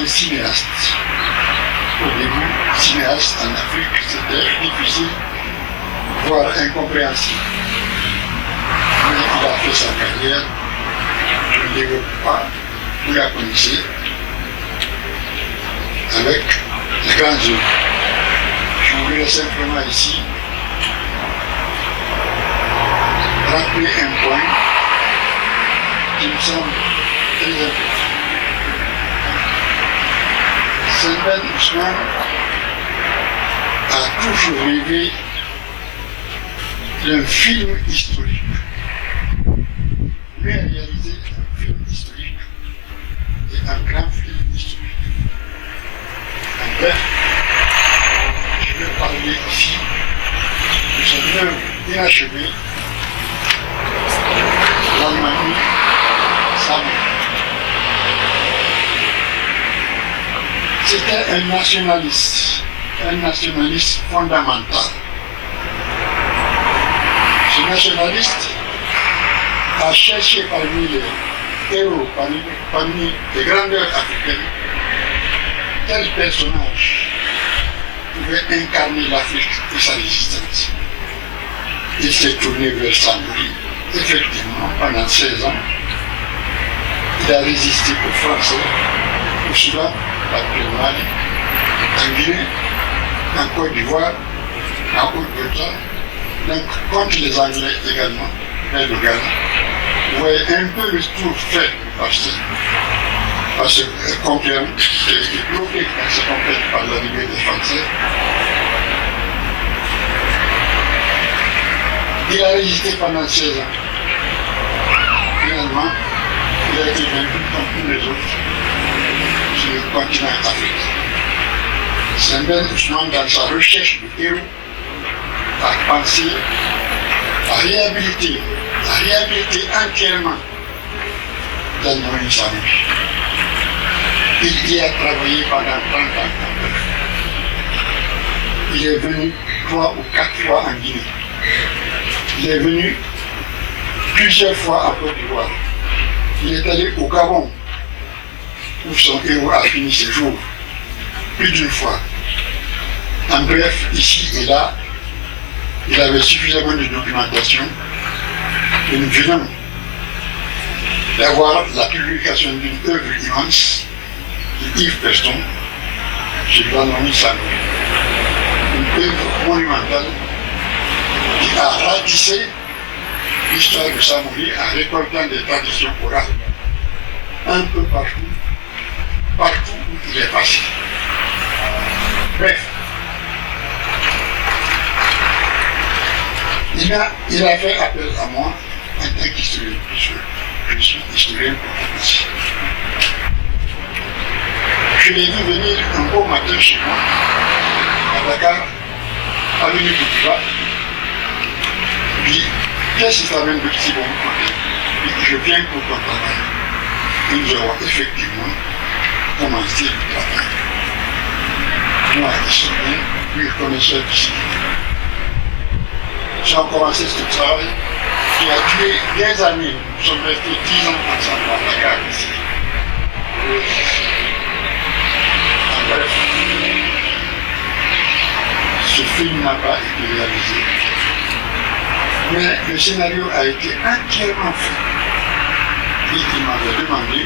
un cinéaste. Au début, cinéaste en Afrique, c'était difficile, voire incompréhensible. Mais il a fait sa carrière, je ne l'évoque pas, vous la connaissez, avec les grands œuvres. Je voudrais simplement ici rappeler un point qui me semble très important. Sembène Ousmane a toujours rêvé d'un film historique. Il voulait réaliser un film historique et un grand film historique. En bref, je vais parler ici de son œuvre inachevée, l'Allemagne, Samuel. C'était un nationaliste fondamental. Ce nationaliste a cherché parmi les héros, parmi les grandeurs africaines, quel personnage pouvait incarner l'Afrique et sa résistance. Il s'est tourné vers Samori. Effectivement, pendant 16 ans, il a résisté aux Français, au Soudan, actuellement, en Guinée, en Côte d'Ivoire, en Haute-Volta, donc contre les Anglais également, mais le Ghana. Vous voyez un peu le tour fait par ce conquérant qui est bloqué dans ce conquête par l'arrivée des Français. Il a résisté pendant 16 ans. Finalement, il a été vaincu comme tous les autres sur le continent africain. Sembène Ousmane, dans sa recherche de héros, a pensé à réhabiliter entièrement Daniel Samori. Il y a travaillé pendant 30 ans. Il est venu 3 ou 4 fois en Guinée. Il est venu plusieurs fois en Côte d'Ivoire. Il est allé au Gabon, où son héros a fini ses jours, plus d'une fois. En bref, ici et là, il avait suffisamment de documentation et nous venons d'avoir la publication d'une œuvre immense de Yves Peston chez Daniel Samori. Une œuvre monumentale qui a ratissé l'histoire de Samori en récoltant des traditions orales un peu partout où il est passé. Bref, il a fait appel à moi en tant qu'historien, puisque je suis historien pour commencer. Je l'ai vu venir un beau matin chez moi, à Dakar, avenue du Cuba. Il dit, qu'est-ce qui t'amène de si bon matin? Il dit, je viens pour ton travail. Et nous avons effectivement commencé le travail. Moi, historien, lui, connaisseur d'ici. J'ai commencé ce travail qui a duré des années. Nous sommes restés 10 ans ensemble à Dakar ici. En bref, ce film n'a pas été réalisé. Mais le scénario a été entièrement fait. Et il m'avait demandé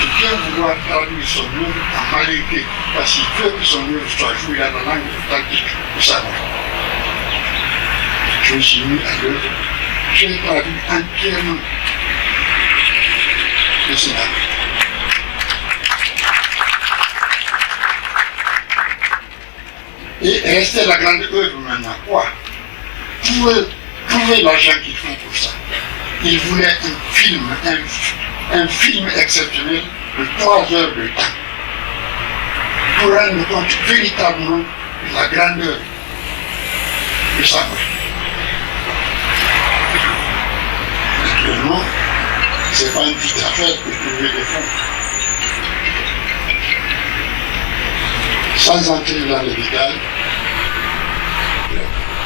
de bien vouloir traduire son œuvre en malinké, parce qu'il veut que son œuvre soit jouée dans la langue authentique de sa mort. Je me suis mis à l'œuvre, j'ai traduit entièrement le scénario. Et restait la grande œuvre maintenant. Quoi? Trouver l'argent qu'il faut pour ça. Il voulait un film exceptionnel de 3 heures de temps pour rendre compte véritablement de la grandeur de sa mort. Naturellement, ce n'est pas une petite affaire de trouver des fonds. Sans entrer dans les détails,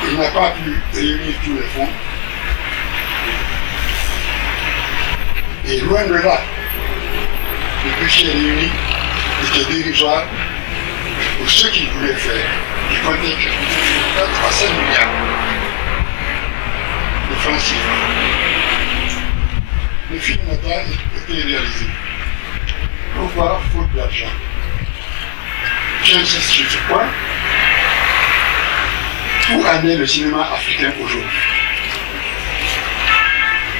il n'a pas pu réunir tous les fonds. Et loin de là, Le budget réuni était dérisoire pour ce qu'il voulait faire. Il comptait que 300 milliards de francs CFA. Le film n'a pas été réalisé. Pourquoi faute d'argent? J'insiste sur ce point. Où en est le cinéma africain aujourd'hui?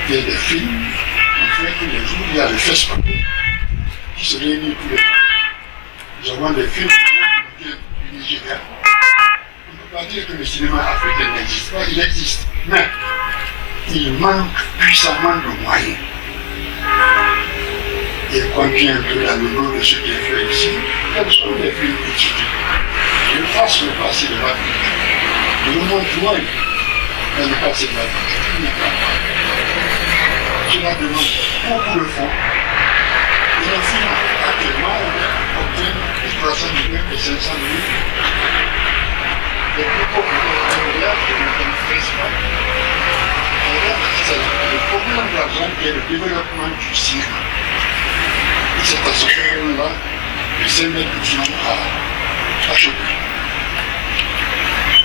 Il y a des films, on fait tous les jours, il y a le Facebook qui se réunit tous les jours. Nous avons des films du Nigeria. On ne peut pas dire que le cinéma africain n'existe pas, il existe. Mais il manque puissamment de moyens. Et combien de la mesure de ce qui est fait ici, quels sont les films étudiés? Je fasse le passé de la culture. Je le montre loin dans le passé de la culture. Cela demande beaucoup de fonds. Et le film, actuellement, obtient 300 millions et 500 millions. Les plus populaires, je ne connais pas. C'est le problème de l'argent qui est le développement du cinéma. Et c'est à ce moment-là que Samuel Guzman a chopé.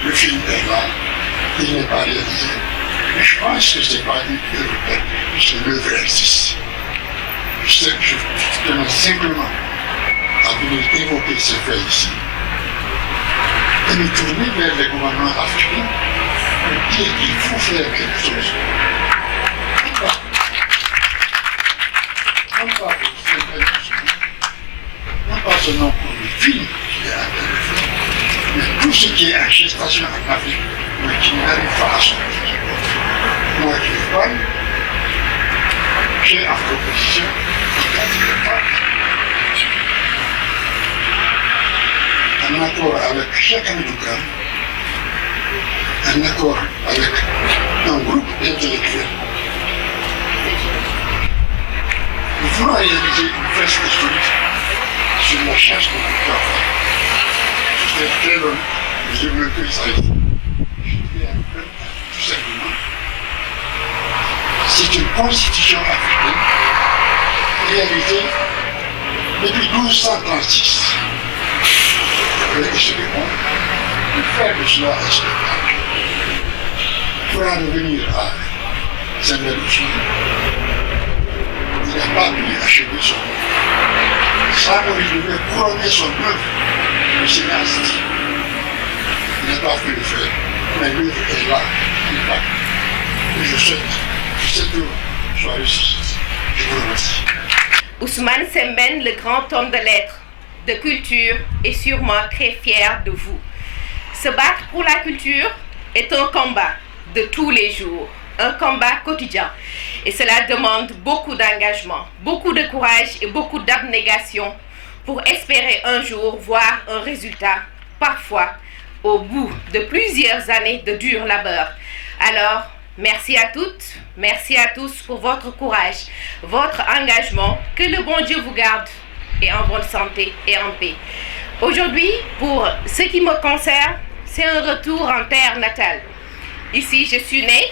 Le film est là, il n'est pas réalisé. Mais je pense que ce n'est pas une œuvre perdue, puisque l'œuvre existe. Je tenais simplement à venir évoquer ce fait ici et me tourner vers les gouvernements africains pour dire qu'il faut faire quelque chose. Non pas pour Samuel Guzman, non pas seulement pour le film qui est à faire, mais tout ce qui est en gestation en Afrique, mais qui n'arrive pas à sortir. Moi qui parle, j'ai en proposition un accord avec chaque Américain, un accord avec un groupe d'intellectuels. Nous voulons réaliser une fresque historique sur la chasse de l'État. C'était très long, mais je veux que ça aille. Je dis un peu, tout simplement. C'est une constitution africaine réalisée depuis 1236. Et ce répond, le faire de cela est spectacle. Pour en revenir à Samuel Guzman, il n'a pas pu achever son œuvre. Ça aurait dû couronner son œuvre de cinéaste. Il n'a pas pu le faire, mais l'œuvre est là, il part. Et je souhaite que cette œuvre soit réussie. Je vous remercie. Ousmane Sembène, le grand homme de lettres, de culture, est sûrement très fier de vous. Se battre pour la culture est un combat de tous les jours, un combat quotidien. Et cela demande beaucoup d'engagement, beaucoup de courage et beaucoup d'abnégation pour espérer un jour voir un résultat, parfois au bout de plusieurs années de dur labeur. Alors, merci à toutes, merci à tous pour votre courage, votre engagement. Que le bon Dieu vous garde et en bonne santé et en paix. Aujourd'hui, pour ce qui me concerne, c'est un retour en terre natale. Ici, je suis née.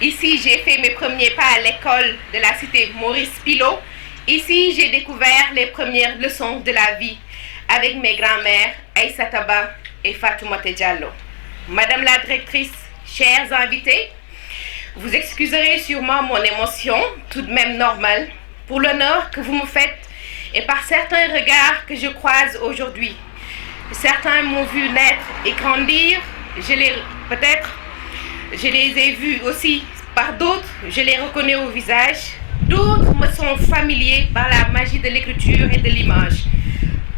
Ici, j'ai fait mes premiers pas à l'école de la cité Maurice Pilot. Ici, j'ai découvert les premières leçons de la vie avec mes grands-mères Aïssa Taba et Fatoumata Diallo. Madame la directrice, chers invités, vous excuserez sûrement mon émotion, tout de même normale, pour l'honneur que vous me faites et par certains regards que je croise aujourd'hui. Certains m'ont vu naître et grandir, je les ai vus aussi par d'autres, je les reconnais au visage. D'autres me sont familiers par la magie de l'écriture et de l'image.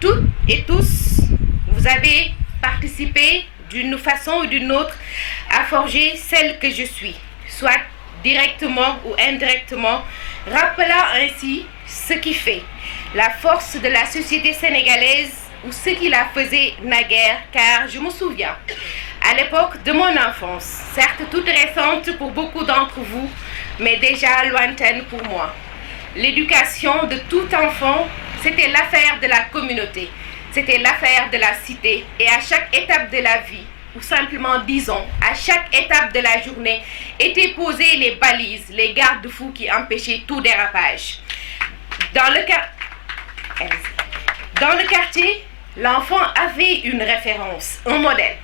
Toutes et tous, vous avez participé d'une façon ou d'une autre à forger celle que je suis, soit directement ou indirectement, rappelant ainsi ce qui fait la force de la société sénégalaise ou ce qui la faisait naguère, car je me souviens, à l'époque de mon enfance, certes toute récente pour beaucoup d'entre vous, mais déjà lointaine pour moi. L'éducation de tout enfant, c'était l'affaire de la communauté, c'était l'affaire de la cité, et à chaque étape de la vie, ou simplement disons, à chaque étape de la journée, étaient posées les balises, les garde-fous qui empêchaient tout dérapage. Dans le cas... Dans le quartier, l'enfant avait une référence, un modèle.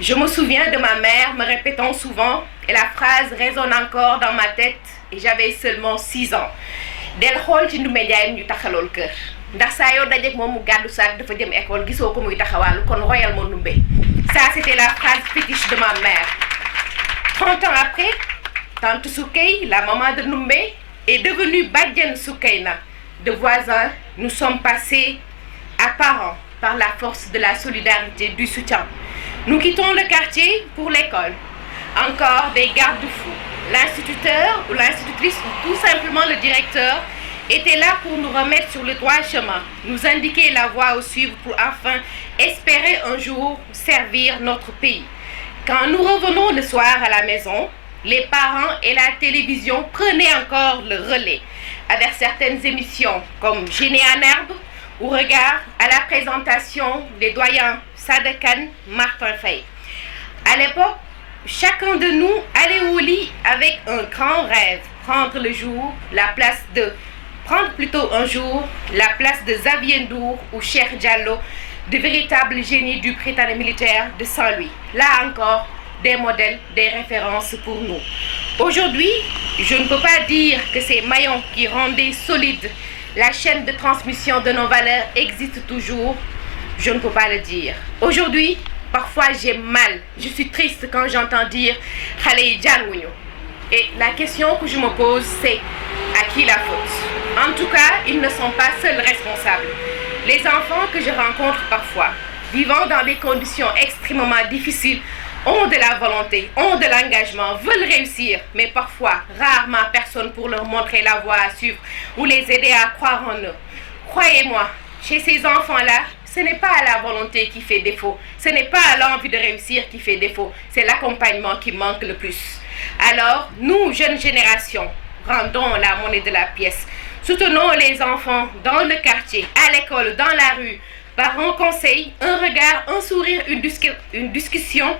Je me souviens de ma mère me répétant souvent, et la phrase résonne encore dans ma tête, et j'avais seulement 6 ans. Del xool ci Ndoumbé Ndiaye ñu taxalool kër ndax saa yoo dajeek moom mu gàddu saak dafa jëm école gisoo ko muy taxawaalu kon royal ma Ndoumbé. Ça c'était la phrase fétiche de ma mère. 30 ans après, tante Soukey, la maman de Ndoumbé, est devenue Badiane Soukeyna. De voisins, nous sommes passés à parents par la force de la solidarité, du soutien. Nous quittons le quartier pour l'école. Encore des garde-fous. L'instituteur ou l'institutrice ou tout simplement le directeur était là pour nous remettre sur le droit chemin, nous indiquer la voie à suivre pour enfin espérer un jour servir notre pays. Quand nous revenons le soir à la maison, les parents et la télévision prenaient encore le relais avec certaines émissions comme Génie en herbe ou Regard à la présentation des doyens Sada Kane, Martin Faye. À l'époque, chacun de nous allait au lit avec un grand rêve, prendre un jour la place de Xavier Ndour ou Cheikh Diallo, de véritables génies du Britannique militaire de Saint-Louis. Là encore, des modèles, des références pour nous. Aujourd'hui, je ne peux pas dire que ces maillons qui rendaient solide la chaîne de transmission de nos valeurs existent toujours. Je ne peux pas le dire. Aujourd'hui, parfois j'ai mal. Je suis triste quand j'entends dire « Xale yi jànguñu ». Et la question que je me pose, c'est à qui la faute? En tout cas, ils ne sont pas seuls responsables. Les enfants que je rencontre parfois, vivant dans des conditions extrêmement difficiles, ont de la volonté, ont de l'engagement, veulent réussir, mais parfois, rarement personne pour leur montrer la voie à suivre ou les aider à croire en eux. Croyez-moi, chez ces enfants-là, ce n'est pas la volonté qui fait défaut, ce n'est pas l'envie de réussir qui fait défaut, c'est l'accompagnement qui manque le plus. Alors, nous, jeunes générations, rendons la monnaie de la pièce. Soutenons les enfants dans le quartier, à l'école, dans la rue, par un conseil, un regard, un sourire, une discussion,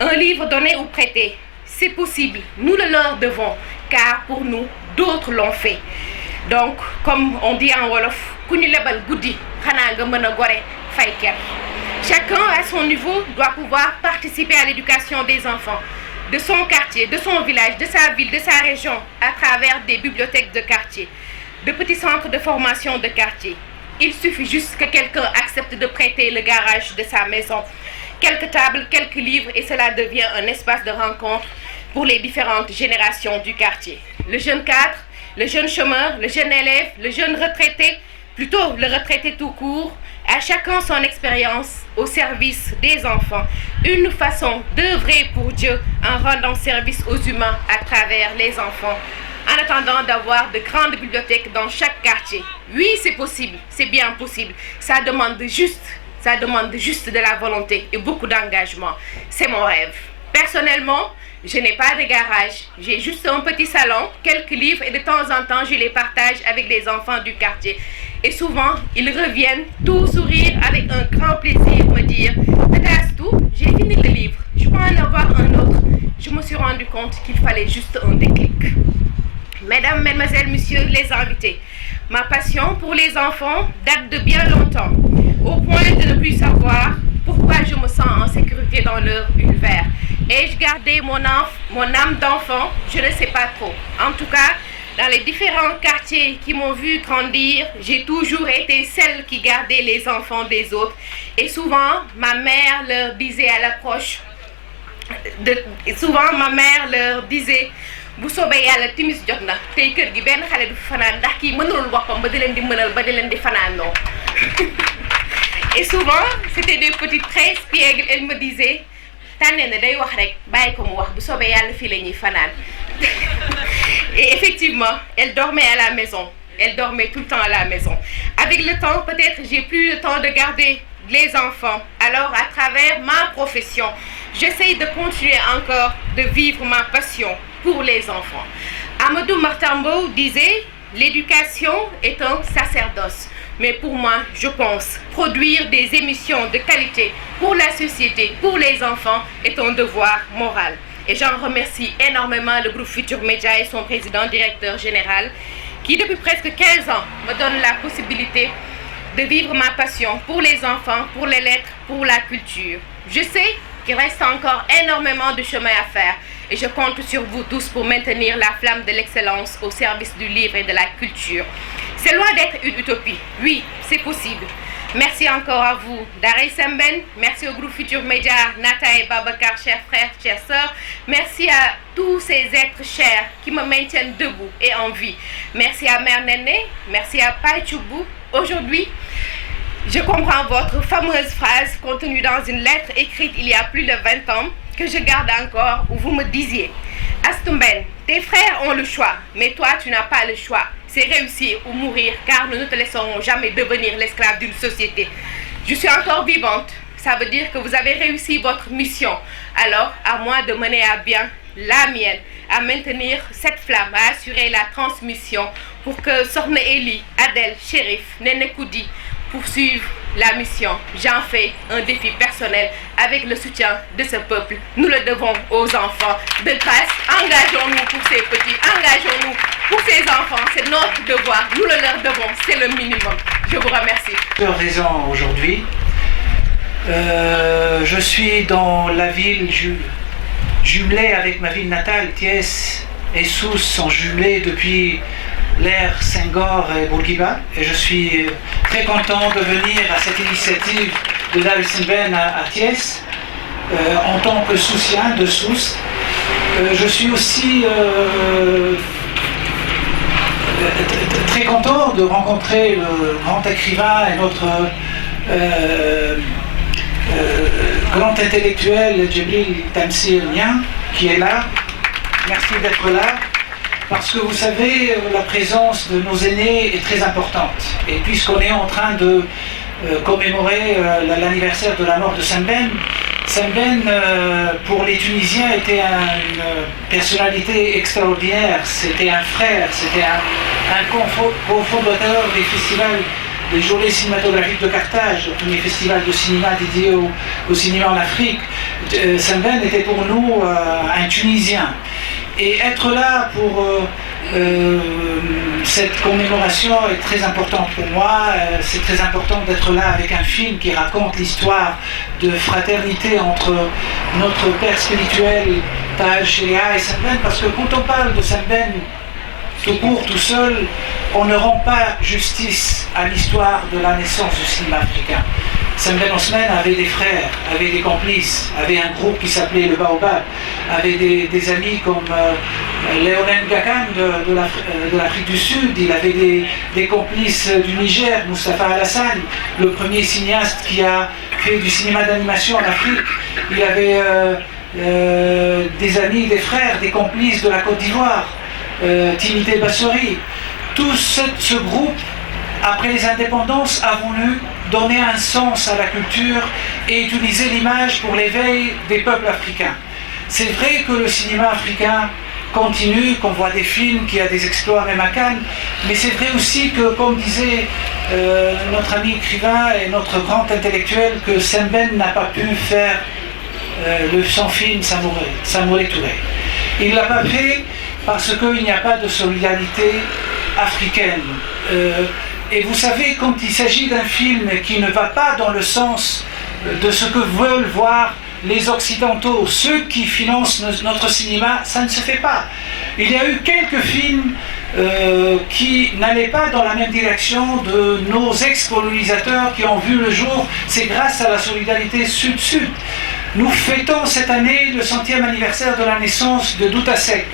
un livre donné ou prêté. C'est possible, nous le leur devons, car pour nous, d'autres l'ont fait. Donc, comme on dit en Wolof, ku ñu lebal guddi xanaa nga mën a gore fay ker. Chacun à son niveau doit pouvoir participer à l'éducation des enfants, de son quartier, de son village, de sa ville, de sa région, à travers des bibliothèques de quartier, de petits centres de formation de quartier. Il suffit juste que quelqu'un accepte de prêter le garage de sa maison, quelques tables, quelques livres, et cela devient un espace de rencontre pour les différentes générations du quartier. Le jeune cadre, le jeune chômeur, le jeune élève, le jeune retraité, plutôt le retraité tout court, à chacun son expérience au service des enfants, une façon d'œuvrer pour Dieu en rendant service aux humains à travers les enfants, en attendant d'avoir de grandes bibliothèques dans chaque quartier. Oui, c'est possible, c'est bien possible. Ça demande juste de la volonté et beaucoup d'engagement. C'est mon rêve. Personnellement, je n'ai pas de garage. J'ai juste un petit salon, quelques livres et de temps en temps, je les partage avec les enfants du quartier. Et souvent, ils reviennent tout sourire avec un grand plaisir, me dire « Tata Astou, j'ai fini le livre, je peux en avoir un autre. » Je me suis rendu compte qu'il fallait juste un déclic. Mesdames, Mesdemoiselles, Messieurs les invités, ma passion pour les enfants date de bien longtemps, au point de ne plus savoir pourquoi je me sens en sécurité dans leur univers. Ai-je gardé mon âme d'enfant? Je ne sais pas trop. En tout cas, dans les différents quartiers qui m'ont vu grandir, j'ai toujours été celle qui gardait les enfants des autres. Et souvent, ma mère leur disait à l'approche, bu soobee yàlla timis jot na tey kër gi benn xale du fi fanaan ndax kii mënul boppam ba di leen di mënal ba di leen di fanaanoo. Et souvent, c'était des petites très espiègles. Elle me disait tànnee na day wax rek bàyyi ko mu wax bu soobee yàlla fii la ñuy fanaan. Et effectivement, elle dormait à la maison. Elle dormait tout le temps à la maison. Avec le temps, peut-être j'ai plus le temps de garder les enfants. Alors, à travers ma profession, j'essaye de continuer encore de vivre ma passion pour les enfants. Amadou Mahtar Mbow disait « L'éducation est un sacerdoce ». Mais pour moi, je pense produire des émissions de qualité pour la société, pour les enfants, est un devoir moral. Et j'en remercie énormément le groupe Futur Média et son président directeur général qui, depuis presque 15 ans, me donne la possibilité de vivre ma passion pour les enfants, pour les lettres, pour la culture. Je sais qu'il reste encore énormément de chemin à faire et je compte sur vous tous pour maintenir la flamme de l'excellence au service du livre et de la culture. C'est loin d'être une utopie. Oui, c'est possible. Merci encore à vous, Darey Sembène. Merci au groupe Futur Média, Nata et Babacar, chers frères, chères sœurs. Merci à tous ces êtres chers qui me maintiennent debout et en vie. Merci à Mère Néné, merci à Pai Choubou. Aujourd'hui, je comprends votre fameuse phrase contenue dans une lettre écrite il y a plus de 20 ans que je garde encore, où vous me disiez: Astumben, tes frères ont le choix, mais toi tu n'as pas le choix. C'est réussir ou mourir, car nous ne te laisserons jamais devenir l'esclave d'une société. Je suis encore vivante, ça veut dire que vous avez réussi votre mission. Alors, à moi de mener à bien la mienne, à maintenir cette flamme, à assurer la transmission pour que Sorne Eli, Adel, Chérif, Nene Koudi poursuivent la mission. J'en fais un défi personnel avec le soutien de ce peuple. Nous le devons aux enfants. De grâce, engageons-nous pour ces petits, engageons-nous pour ces enfants. C'est notre devoir. Nous le leur devons. C'est le minimum. Je vous remercie. Deux raisons aujourd'hui. Je suis dans la ville jumelée avec ma ville natale. Thiès et Sousse sont jumelés depuis l'ère Senghor et Bourguiba, et je suis très content de venir à cette initiative de Darey Sembène à Thiès en tant que Soussien de Sousse. Je suis aussi très content de rencontrer le grand écrivain et notre grand intellectuel Djibril Tamsir Niang qui est là. Merci d'être là. Parce que vous savez, la présence de nos aînés est très importante. Et puisqu'on est en train de commémorer l'anniversaire de la mort de Sembène, Sembène, pour les Tunisiens, était une personnalité extraordinaire. C'était un frère, c'était un cofondateur des festivals des journées cinématographiques de Carthage, le premier festival de cinéma dédié au cinéma en Afrique. Sembène était pour nous un Tunisien. Et être là pour cette commémoration est très importante pour moi. C'est très important d'être là avec un film qui raconte l'histoire de fraternité entre notre père spirituel, Tahal Sheria et Sembène, parce que quand on parle de Sembène tout court, tout seul, on ne rend pas justice à l'histoire de la naissance du cinéma africain. Sembène Ousmane avait des frères, avait des complices, avait un groupe qui s'appelait le Baobab, avait des amis comme Léonen Gakan de l'Afrique du Sud, il avait des complices du Niger, Moustapha Alassane, le premier cinéaste qui a fait du cinéma d'animation en Afrique. Il avait des amis, des frères, des complices de la Côte d'Ivoire, Timité Bassori. Tout ce groupe, après les indépendances, a voulu donner un sens à la culture et utiliser l'image pour l'éveil des peuples africains. C'est vrai que le cinéma africain continue, qu'on voit des films, qu'il y a des exploits même à Cannes, mais c'est vrai aussi que, comme disait notre ami écrivain et notre grand intellectuel, que Sembène n'a pas pu faire son film Samoré Touré. Il ne l'a pas fait parce qu'il n'y a pas de solidarité africaine. Et vous savez, quand il s'agit d'un film qui ne va pas dans le sens de ce que veulent voir les Occidentaux, ceux qui financent notre cinéma, ça ne se fait pas. Il y a eu quelques films qui n'allaient pas dans la même direction de nos ex-colonisateurs qui ont vu le jour. C'est grâce à la solidarité Sud-Sud. Nous fêtons cette année le 100e anniversaire de la naissance de Douta Seck.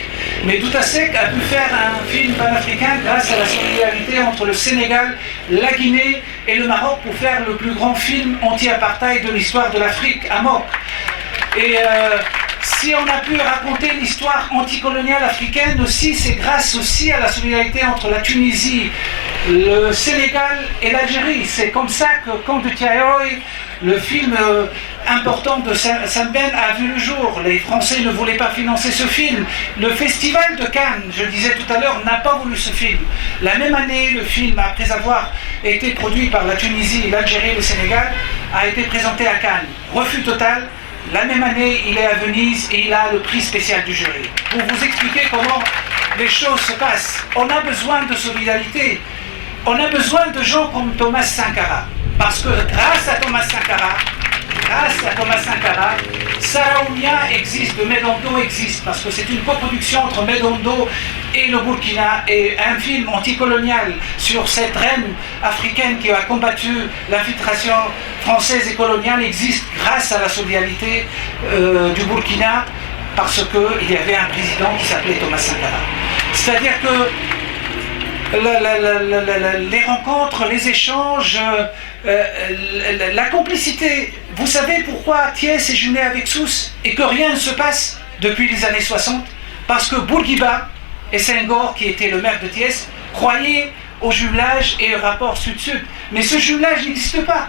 Mais Douta Seck a pu faire un film panafricain grâce à la solidarité entre le Sénégal, la Guinée et le Maroc pour faire le plus grand film anti-apartheid de l'histoire de l'Afrique, Amok. Et si on a pu raconter l'histoire anticoloniale africaine aussi, c'est grâce aussi à la solidarité entre la Tunisie, le Sénégal et l'Algérie. C'est comme ça que Conte de Tiaroy, le film important de Sembène, a vu le jour. Les Français ne voulaient pas financer ce film. Le festival de Cannes, je disais tout à l'heure, n'a pas voulu ce film. La même année, le film, après avoir été produit par la Tunisie, l'Algérie et le Sénégal, a été présenté à Cannes. Refus total. La même année, il est à Venise et il a le prix spécial du jury. Pour vous expliquer comment les choses se passent, on a besoin de solidarité. on a besoin de gens comme Thomas Sankara, parce que grâce à Thomas Sankara, Saraounia existe, le Medondo existe, parce que c'est une coproduction entre Medondo et le Burkina, et un film anticolonial sur cette reine africaine qui a combattu l'infiltration française et coloniale existe grâce à la solidarité du Burkina, parce qu'il y avait un président qui s'appelait Thomas Sankara. C'est-à-dire que les rencontres, les échanges, la complicité. Vous savez pourquoi Thiès est jumelé avec Sousse et que rien ne se passe depuis les années 60? Parce que Bourguiba et Senghor, qui était le maire de Thiès, croyaient au jumelage et au rapport sud-sud. Mais ce jumelage n'existe pas.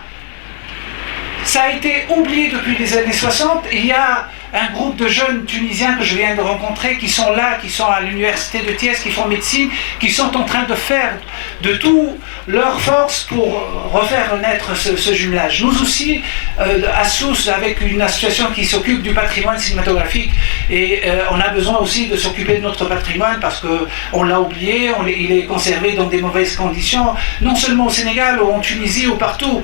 Ça a été oublié depuis les années 60. Il y a un groupe de jeunes Tunisiens que je viens de rencontrer qui sont là, qui sont à l'université de Thiès, qui font médecine, qui sont en train de faire de tout leur force pour refaire naître ce jumelage. Nous aussi, à Sousse, avec une association qui s'occupe du patrimoine cinématographique, et on a besoin aussi de s'occuper de notre patrimoine parce qu'on l'a oublié, il est conservé dans des mauvaises conditions, non seulement au Sénégal, ou en Tunisie, ou partout.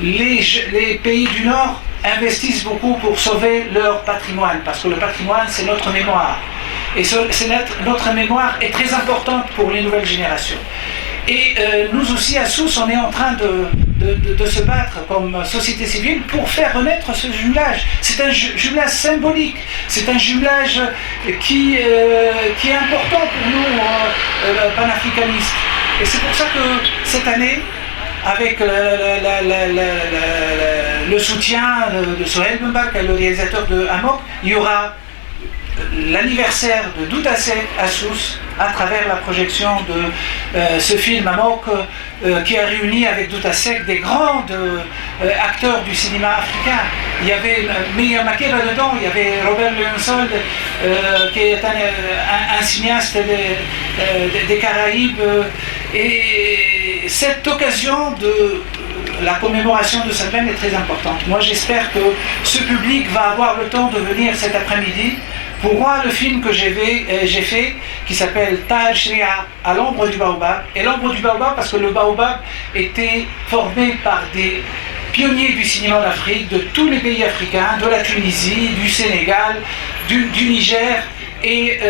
Les pays du Nord investissent beaucoup pour sauver leur patrimoine, parce que le patrimoine, c'est notre mémoire. Et notre mémoire est très importante pour les nouvelles générations. Et nous aussi, à Sousse, on est en train de se battre comme société civile pour faire renaître ce jumelage. C'est un jumelage symbolique, c'est un jumelage qui est important pour nous, panafricanistes. Et c'est pour ça que cette année, avec le soutien de Sohail Bembak, le réalisateur de Amok, il y aura l'anniversaire de Doutasek à Sousse à travers la projection de ce film Amok qui a réuni avec Doutasek des grands acteurs du cinéma africain. Il y avait Miriam Makeba dedans, il y avait Robert Leonsold qui est un cinéaste des Caraïbes. Et cette occasion de la commémoration de Saint-Ben est très importante. Moi, j'espère que ce public va avoir le temps de venir cet après-midi pour voir le film que j'ai fait, qui s'appelle Tahal Shria, à l'ombre du Baobab. Et l'ombre du Baobab, parce que le Baobab était formé par des pionniers du cinéma en Afrique, de tous les pays africains, de la Tunisie, du Sénégal, du Niger et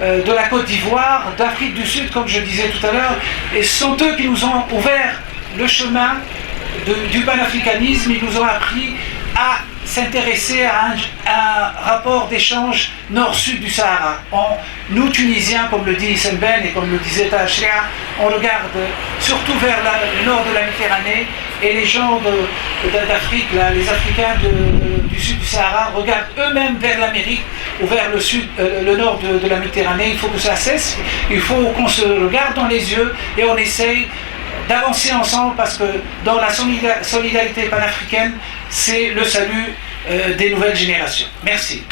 de la Côte d'Ivoire, d'Afrique du Sud, comme je disais tout à l'heure, et ce sont eux qui nous ont ouvert le chemin du panafricanisme. Ils nous ont appris à s'intéresser à un rapport d'échange nord-sud du Sahara. Nous, Tunisiens, comme le dit Saint-Ben et comme le disait Tahal Shria, on regarde surtout vers le nord de la Méditerranée, et les gens d'Afrique, les Africains du sud du Sahara, regardent eux-mêmes vers l'Amérique ou vers le sud, le nord de la Méditerranée. Il faut que ça cesse, il faut qu'on se regarde dans les yeux et on essaye d'avancer ensemble, parce que dans la solidarité panafricaine, c'est le salut des nouvelles générations. Merci.